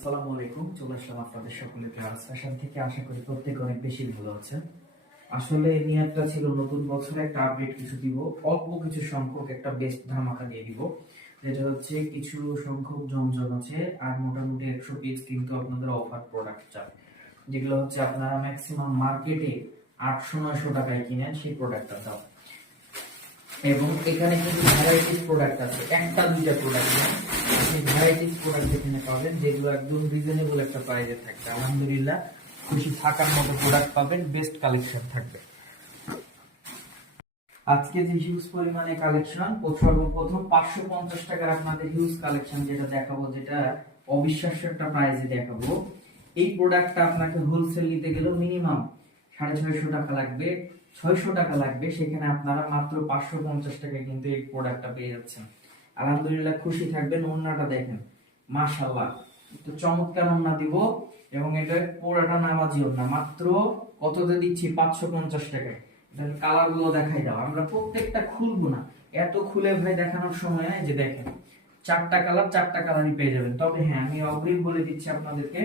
আসসালামু আলাইকুম। চলে আসলাম আপনাদের সকলের ক্লাস ফ্যাশন থেকে। আশা করি প্রত্যেকে অনেক বেশি ভালো আছে। আসলে নিয়তটা ছিল নতুন বছরে একটা আপডেট কিছু দিব, অল্প কিছু সংখ্যক একটা বেস্ট ধামাকা দিয়ে দিব। যেটা হচ্ছে কিছু সংখ্যক জমজম আছে আর মোটামুটি 100 পিস কিন্তু আপনাদের অফার প্রোডাক্ট চাই, যেগুলো হচ্ছে আপনারা ম্যাক্সিমাম মার্কেটে 800-900 টাকায় কিনেন সেই প্রোডাক্টটার দাম। এবং এখানে কিন্তু ভ্যারাইটিস প্রোডাক্ট আছে, একটা দুইটা প্রোডাক্ট না, আপনি ভ্যারাইটিস প্রোডাক্ট এখানে পাবেন যেগুলো একদম রিজনেবল একটা প্রাইসে থাকবে। আলহামদুলিল্লাহ খুশি থাকার মতো প্রোডাক্ট পাবেন, বেস্ট কালেকশন থাকবে। আজকে যে হিউজ পরিমাণে কালেকশন, সর্বপ্রথম 550 টাকার আপনাদের হিউজ কালেকশন যেটা দেখাবো, যেটা অবিশ্বাস্য একটা প্রাইসে দেখাবো। এই প্রোডাক্টটা আপনাকে হোলসেল নিতে গেলেও মিনিমাম 650 টাকা লাগবে, 600 টাকা লাগবে, সেখানে আপনারা মাত্র 550 টাকায় কিন্তু এই প্রোডাক্টটা পেয়ে যাচ্ছেন। আলহামদুলিল্লাহ খুশি থাকবেন। ওন্নাটা দেখেন, মাশাআল্লাহ, তো চমৎকার ওন্না দিব। এবং এটা পুরোটা নামাজি ওন্না, মাত্র কততে দিচ্ছি? 550 টাকায়। এটার কালার গুলো দেখাই দাও, আমরা প্রত্যেকটা খুলবো না, এত খুলে ভাই দেখানোর সময় নাই। যে দেখেন, চারটা কালারই পেয়ে যাবেন। তবে হ্যাঁ, আমি অগ্রিম বলে দিচ্ছি আপনাদেরকে,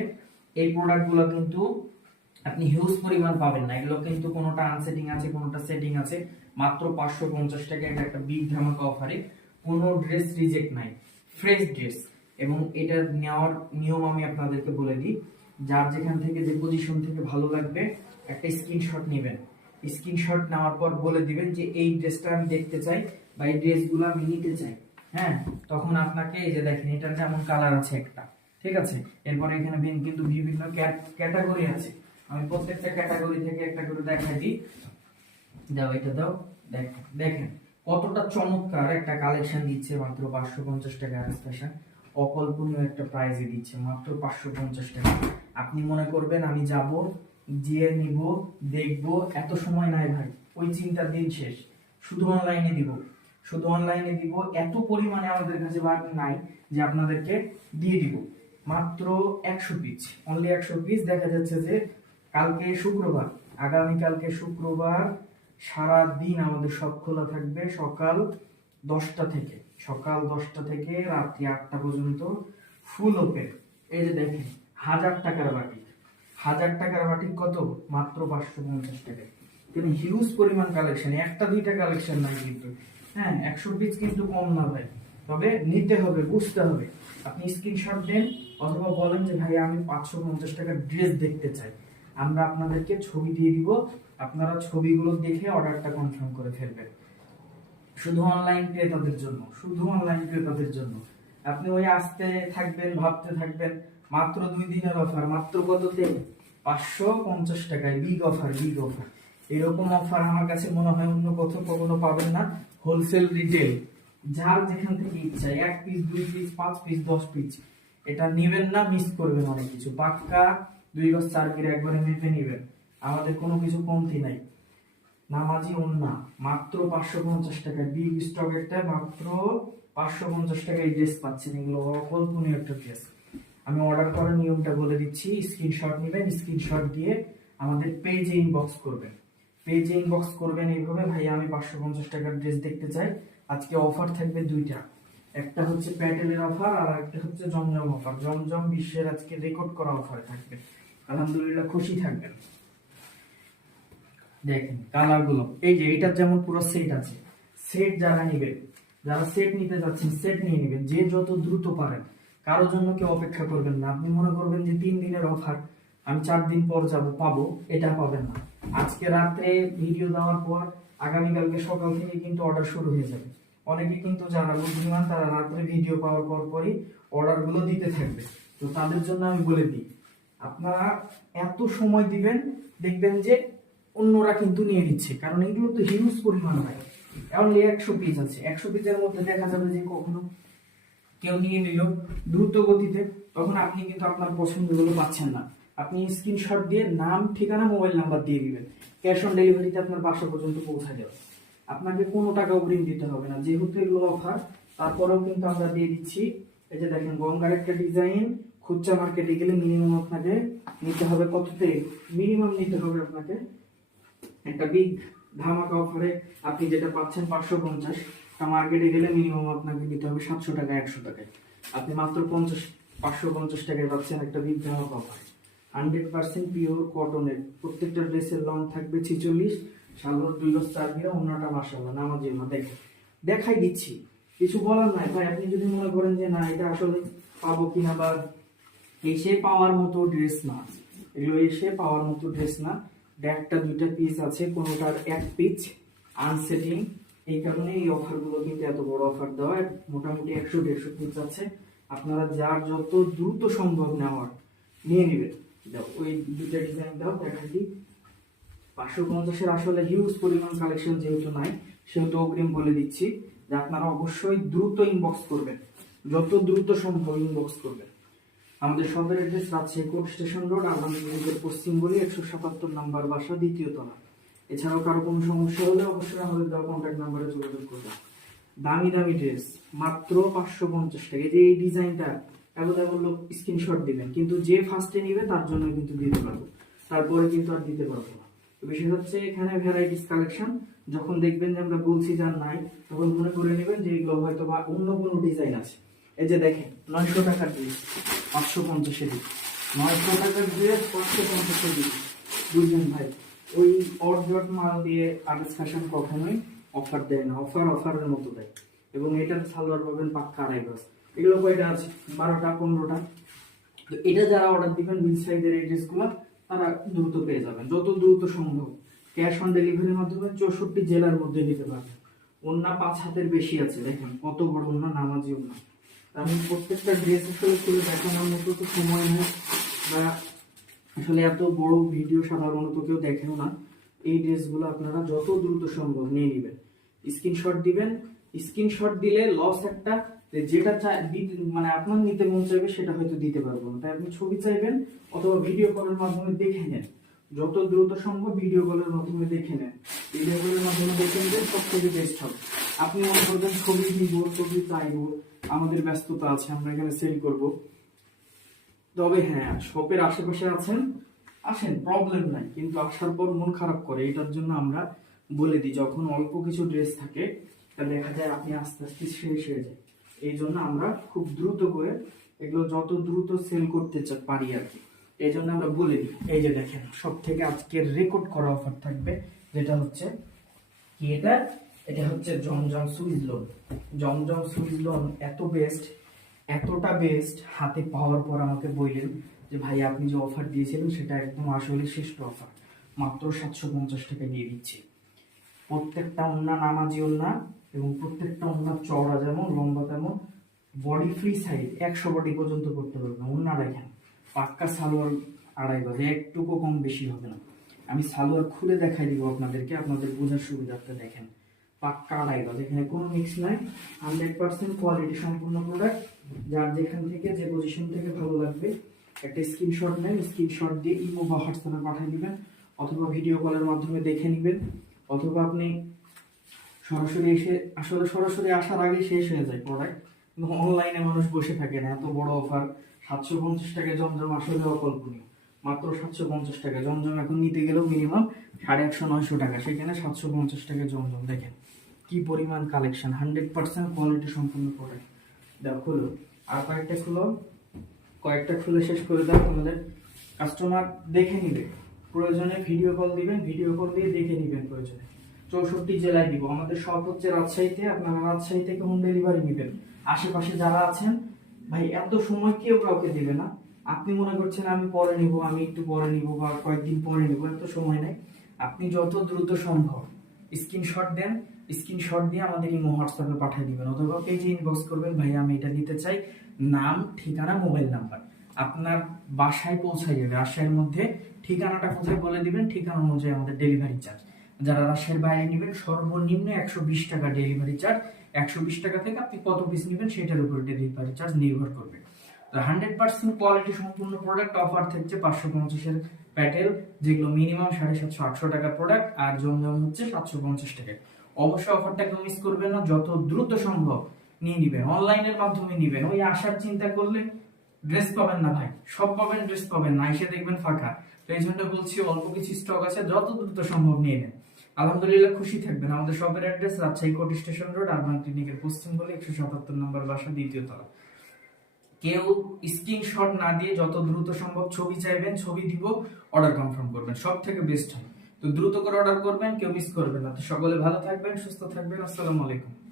এই প্রোডাক্ট গুলো কিন্তু আপনি হিউজ পরিমাণ পাবেন না। এগুলো কিন্তু কোনোটা আনসেটিং আছে, কোনোটা সেটিং আছে। মাত্র 550 টাকা, এটা একটা বিগ ধামাকা অফারে। কোনো ড্রেস রিজেক্ট নাই, ফ্রেশ ড্রেস। এবং এটা নেওয়ার নিয়ম আমি আপনাদেরকে বলে দিই, যার যেখান থেকে যে পজিশন থেকে ভালো লাগবে একটা স্ক্রিনশট নেবেন। স্ক্রিনশট নেওয়ার পর বলে দিবেন যে এই ড্রেসটা আমি দেখতে চাই বা এই ড্রেসগুলো আমি নিতে চাই। হ্যাঁ, তখন আপনাকে এই যে দেখেন, এটার যেমন কালার আছে একটা, ঠিক আছে। এরপরে এখানে কিন্তু বিভিন্ন ক্যাটাগরি আছে। আমি প্রত্যেকটা ক্যাটাগরি থেকে একটা করে দেখাই দিই। দাও, এটা দাও। দেখেন দেখেন কতটা চমৎকার একটা কালেকশন দিচ্ছে মাত্র 550 টাকা। ফ্যাশন অকল্পনীয় একটা প্রাইসে দিচ্ছে মাত্র 550 টাকা। আপনি মনে করবেন আমি যাব, গিয়ে নিব, দেখব, এত সময় নাই ভাই, ওই চিন্তার দিন শেষ। শুধু অনলাইনে দিব, শুধু অনলাইনে দিব। এত পরিমাণে আমাদের কাছে বাড়তি নাই যে আপনাদেরকে দিয়ে দিব। মাত্র 100 পিস, অনলি 100 পিস। দেখা যাচ্ছে যে কালকে শুক্রবার, আগামীকালকে শুক্রবার সারা দিন আমাদের সব খোলা থাকবে। সকাল 10টা থেকে রাত্রি 8টা পর্যন্ত ফুল ওপেন। এই যে দেখেন, 1000 টাকার বাটি, 1000 টাকার বাটি কত? মাত্র 550 টাকায়। কিন্তু হিউজ পরিমাণ কালেকশন, একটা দুইটা কালেকশন নাই কিন্তু। হ্যাঁ, 100 পিস কিন্তু কম না ভাই। তবে নিতে হবে, বুঝতে হবে। আপনি স্ক্রিনশট দেন অথবা বলেন যে ভাই আমি 550 টাকার ড্রেস দেখতে চাই, আমরা আপনাদেরকে ছবি দিয়ে দিব। আপনারা ছবিগুলো দেখে অর্ডারটা কনফার্ম করে ফেলবেন। শুধু অনলাইন ক্রেতাদের জন্য, শুধু অনলাইন ক্রেতাদের জন্য। আপনি ওই আসতে থাকবেন, ভাবতে থাকবেন। মাত্র 2 দিনের অফার, মাত্র কততে? 550 টাকায়। Big offer, big offer. এরকম অফার আমার কাছে মনে হয় অন্য কোথাও কখনো পাবেন না। হোলসেল রিটেল, যার যেখান থেকে ইচ্ছা, 1 পিস, 2 পিস, 5 পিস, 10 পিস, এটা নেবেন না, মিস করবেন অনেক কিছু। পাক্কা 2 গজ 4 গিরে একবারে মেপে নেবেন, আমাদের কোনো কিছু কমতি নাই। নামাজি ওন্না মাত্র 550 টাকা। বিগ স্টক একটা, মাত্র 550 টাকায় ড্রেস পাচ্ছেন। এগুলো অকল্পনীয় একটা ড্রেস। আমি অর্ডার করার নিয়মটা বলে দিচ্ছি। স্ক্রিনশট নেবেন, স্ক্রিনশট দিয়ে আমাদের পেজে ইনবক্স করবেন। পেজে ইনবক্স করবেন এইভাবে, ভাই আমি 550 টাকার ড্রেস দেখতে চাই। আজকে অফার থাকবে দুইটা, একটা হচ্ছে প্যাটেলের অফার আর একটা হচ্ছে জমজম অফার। জমজম বিশ্বের আজকে রেকর্ড করা অফার থাকবে। আলহামদুলিল্লাহ খুশি থাকবেন। দেখেন কালার গুলো, এই যে এটার যেমন পুরো সেট আছে। সেট যারা নেবেন, যারা সেট নিতে যাচ্ছেন, সেট নিয়ে নেবেন যে যত দ্রুত পারেন। কারোর জন্য কেউ অপেক্ষা করবেন না। আপনি মনে করবেন যে 3 দিনের অফার, আমি 4 দিন পর যাব, পাবো, এটা পাবেন না। আজকে রাত্রে ভিডিও দেওয়ার পর আগামীকালকে সকাল থেকে কিন্তু অর্ডার শুরু হয়ে যাবে। অনেকে কিন্তু যারা বুদ্ধিমান, তারা রাত্রে ভিডিও পাওয়ার পর পরই অর্ডার গুলো দিতে থাকবে। তো তাদের জন্য আমি বলে দিই, আপনারা এত সময় দিবেন, দেখবেন যে অন্যরা কিন্তু নিয়ে নিচ্ছে। কারণ এগুলো তো হিউজ পরিমাণ হয়। অনলি 100 পিস আছে, 100 পিসের মধ্যে দেখা যাবে যে কখনো কেউ নিয়ে নিল দ্রুত গতিতে, তখন আপনি কিন্তু আপনার পছন্দগুলো পাচ্ছেন না। আপনি স্ক্রিনশট দিয়ে নাম, ঠিকানা, মোবাইল নাম্বার দিয়ে দিবেন। ক্যাশ অন ডেলিভারিতে আপনার বাসা পর্যন্ত পৌঁছায় যাবে। আপনাকে কোনো টাকা অগ্রিম দিতে হবে না। যেহেতু এগুলো অফার, তারপরেও কিন্তু আমরা দিয়ে দিচ্ছি। এই যে দেখেন, গঙ্গার একটা ডিজাইন। খুচরা মার্কেটে গেলে মিনিমাম আপনাকে নিতে হবে কততে? মিনিমাম নিতে হবে আপনাকে একটা বিগ ধামাকা অফারে আপনি যেটা পাচ্ছেন 550, তা মার্কেটে গেলে মিনিমাম আপনাকে দিতে হবে 700 টাকা, 100 টাকায়। আপনি মাত্র 550 টাকায় পাচ্ছেন একটা বিদ্যামূলক অফার। 100% পিওর কটনের, প্রত্যেকটা ড্রেসের লং থাকবে 46, সালোয়ার 2 গজ 4 ঘেরা, অন্যটা মাশাআল্লাহ নামাজি না। দেখেন দেখাই দিচ্ছি, কিছু বলার নাই ভাই। আপনি যদি মনে করেন যে না এটা আসলে পাবো কিনা বা এসে পাওয়ার মতো ড্রেস না, এগুলো এসে পাওয়ার মতো ড্রেস না। একটা দুইটা পিস আছে, কোনোটার এক পিস আনসেটিং, এই কারণে এই অফারগুলো কিন্তু এত বড় অফার দেওয়া। মোটামুটি 100-150 পিস আছে, আপনারা যার যত দ্রুত সম্ভব নেওয়ার নিয়ে নেবেন। দাও ওই দুইটা ডিজাইন দাও দেখা দিই। 550-এর আসলে হিউজ পরিমাণ কালেকশন যেহেতু নাই, সেহেতু অগ্রিম বলে দিচ্ছি যে আপনারা অবশ্যই দ্রুত ইনবক্স করবেন, যত দ্রুত সম্ভব ইনবক্স করবেন। আমাদের সদর address Rajshahi court station road, আলহামদুলিল্লাহ পশ্চিম গলি 177 নাম্বার বাসা, দ্বিতীয় তলা। এছাড়াও কারো কোনো সমস্যা হলে অবশ্যই আমাদের দেওয়া কন্ট্যাক্ট নাম্বারে যোগাযোগ করবেন। দামি দামি ড্রেস মাত্র 550 টাকা। যে এই ডিজাইনটা অ্যাভেলেবল লোক স্ক্রিনশট দিবেন, কিন্তু যে ফার্স্টে নিবে তার জন্য কিন্তু দিতে পারবো, তারপরে কিন্তু আর দিতে পারবো না। তো বিষয় হচ্ছে এখানে ভ্যারাইটিস কালেকশন, যখন দেখবেন যে আমরা বলছি যার নাই, তখন মনে করে নেবেন যে এগুলো হয়তো বা অন্য কোনো ডিজাইন আছে। এই যে দেখেন 900 টাকার ড্রেস 550-এ দিই, 900 টাকার ড্রেস 550-এ দিই। বুঝলেন ভাই, ওই অর্ধট মাল দিয়ে আর্টিস ফ্যাশন কখনোই অফার দেয় না, অফারের মতো দেয়। এবং এটার সালোয়ার পাবেন পাক্কা 2.5 গজ। এগুলো কয়টা আছে? 12টা 15টা। তো এটা যারা অর্ডার দিবেন বিল সাইজের এই ড্রেসগুলো, তারা দ্রুত পেয়ে যাবেন, যত দ্রুত সম্ভব। ক্যাশ অন ডেলিভারির মাধ্যমে 64 জেলার মধ্যে নিতে পারবেন। ওন্না 5 হাতের বেশি আছে, দেখেন কত বড় ওন্না, নামাজি ওন্না। আমি প্রত্যেকটা ড্রেস আসলে খুলে দেখানোর মতো তো সময় নেই, বা আসলে এত বড় ভিডিও সাধারণত কেউ দেখেও না। এই ড্রেসগুলো আপনারা যত দ্রুত সম্ভব নিয়ে নেবেন, স্ক্রিনশট দিবেন। স্ক্রিনশট দিলে লস একটা, যেটা মানে আপনার নিতে মন চাইবে সেটা হয়তো দিতে পারবো না, তাই আপনি ছবি চাইবেন অথবা ভিডিও কলের মাধ্যমে দেখে নেন। যত দ্রুত সম্ভব ভিডিও কলের মাধ্যমে দেখে নেন, ভিডিও কলের মাধ্যমে দেখে নেবেন, সব থেকে বেস্ট হবে। আপনি মনে করবেন ছবি দিব, ছবি চাইবো, আমাদের ব্যস্ততা আছে, আমরা এখানে সেল করব। তবে হ্যাঁ, শপের আশেপাশে আছেন, আসেন, প্রবলেম নাই, কিন্তু আসার পর মন খারাপ করে। এটার জন্য আমরা বলে দিই, যখন অল্প কিছু ড্রেস থাকে তা দেখা যায় আপনি আস্তে আস্তে শেষ হয়ে যায়। এই জন্য আমরা খুব দ্রুত করে এগুলো যত দ্রুত সেল করতে পারি আর কি, এই জন্য আমরা বলে দিই। এই যে দেখেন, সব থেকে আজকের রেকর্ড করা অফার থাকবে, যেটা হচ্ছে কি, এটা হচ্ছে জমজম সুইজ লোন। জমজম সুইজ লোন এত বেস্ট, এতটা বেস্ট, হাতে পাওয়ার পর আমাকে বললেন যে ভাই আপনি যে অফার দিয়েছিলেন সেটা একদম আসলে শ্রেষ্ঠ অফার, মাত্র 750 টাকা দিয়ে দিচ্ছি। প্রত্যেকটা ওন্না নামাজি ওন্না, এবং প্রত্যেকটা ওন্না চওড়া যেমন লম্বা তেমন, বডি ফ্রি সাইজ 100 বডি পর্যন্ত করতে পারবেন। ওন্না দেখেন পাক্কা সালোয়ার 2.5 গজ, একটুকু কম বেশি হবে না। আমি সালোয়ার খুলে দেখাই দিব আপনাদেরকে, আপনাদের বোঝার সুবিধার্থে। দেখেন পাক্কা 2.5 গজ, এখানে কোনো মিক্স নাই, 100% কোয়ালিটি সম্পূর্ণ প্রোডাক্ট। যার যেখান থেকে যে পজিশন থেকে ভালো লাগবে একটা স্ক্রিনশট নেন, স্ক্রিনশট দিয়ে ইমো বা হোয়াটসঅ্যাপে পাঠিয়ে দিবেন, অথবা ভিডিও কলের মাধ্যমে দেখে নেবেন, অথবা আপনি সরাসরি এসে, আসলে সরাসরি আসার আগে শেষ হয়ে যায় প্রোডাক্ট, কিন্তু অনলাইনে মানুষ বসে থাকে না। এত বড় অফার 750 টাকায় জমজম আসলে অকল্পনীয়, মাত্র 750 টাকা। জমজম এখন নিতে গেলেও মিনিমাম 150-900 টাকা, সেখানে 750 টাকা জমজম। দেখেন কি পরিমাণ কালেকশন, 100% কোয়ালিটি সম্পূর্ণ প্রোডাক্ট। দেখো খুলো, আর কয়েকটা খুলে শেষ করে দাও, আমাদের কাস্টমার দেখে নিবে, প্রয়োজনে ভিডিও কল দিবেন, ভিডিও কল দিয়ে দেখে নিবেন প্রয়োজনে। 64 জেলায় দিব, আমাদের সব হচ্ছে রাজশাহীতে, আপনারা রাজশাহী থেকে হোম ডেলিভারি নেবেন। আশেপাশে যারা আছেন ভাই, এত সময় কেউ কাউকে দিবে না। আপনি মনে করছেন আমি পরে নিব, আমি একটু পরে নিব বা কয়েকদিন পরে নিব, এত সময় নেই। আপনি যত দ্রুত সম্ভব স্ক্রিনশট দেন, স্ক্রিনশট দিয়ে আমাদের ইমো হোয়াটসঅ্যাপে পাঠিয়ে দিবেন, অথবা পেজে ইনবক্স করবেন, ভাই আমি এটা নিতে চাই, নাম ঠিকানা মোবাইল নাম্বার, আপনার বাসায় পৌঁছাই যাবে। রাজশাহীর মধ্যে ঠিকানাটা কোথায় বলে দিবেন, ঠিকানা অনুযায়ী আমাদের ডেলিভারি চার্জ। যারা রাজশাহীর বাইরে নেবেন সর্বনিম্ন 120 টাকা ডেলিভারি চার্জ। 120 টাকা থেকে আপনি কত পিস নেবেন সেটার উপর ডেলিভারি চার্জ নির্ভর করবে। তো 100% কোয়ালিটি সম্পূর্ণ প্রোডাক্ট অফার থাকছে 550-এর প্যাটেল, যেগুলো মিনিমাম 750-800 টাকার প্রোডাক্ট, আর জমজম হচ্ছে 750 টাকায়। অবশ্যই অফারটাকে মিস করবেন না, যত দ্রুত সম্ভব নিয়ে নিবেন, অনলাইনের মাধ্যমে নিবেন। ওই আসার চিন্তা করলে ড্রেস পাবেন না ভাই, সব পাবেন ড্রেস পাবেন না, এসে দেখবেন ফাঁকা। তো এই জন্য বলছি অল্প কিছু স্টক আছে, যত দ্রুত সম্ভব নিয়ে নেন, আলহামদুলিল্লাহ খুশি থাকবেন। আমাদের শপের address Rajshahi court station road, urban ক্লিনিকের পশ্চিম গলি 177 নম্বর বাসা, দ্বিতীয় তলা। কেউ স্ক্রিনশট না দিয়ে যত দ্রুত সম্ভব ছবি চাইবেন, ছবি দিব, অর্ডার কনফার্ম করবেন, সব থেকে বেস্ট হয়। তো দ্রুত করে অর্ডার করবেন, কেউ মিস করবেন না। তো সকলে ভালো থাকবেন, সুস্থ থাকবেন। আসসালামু আলাইকুম।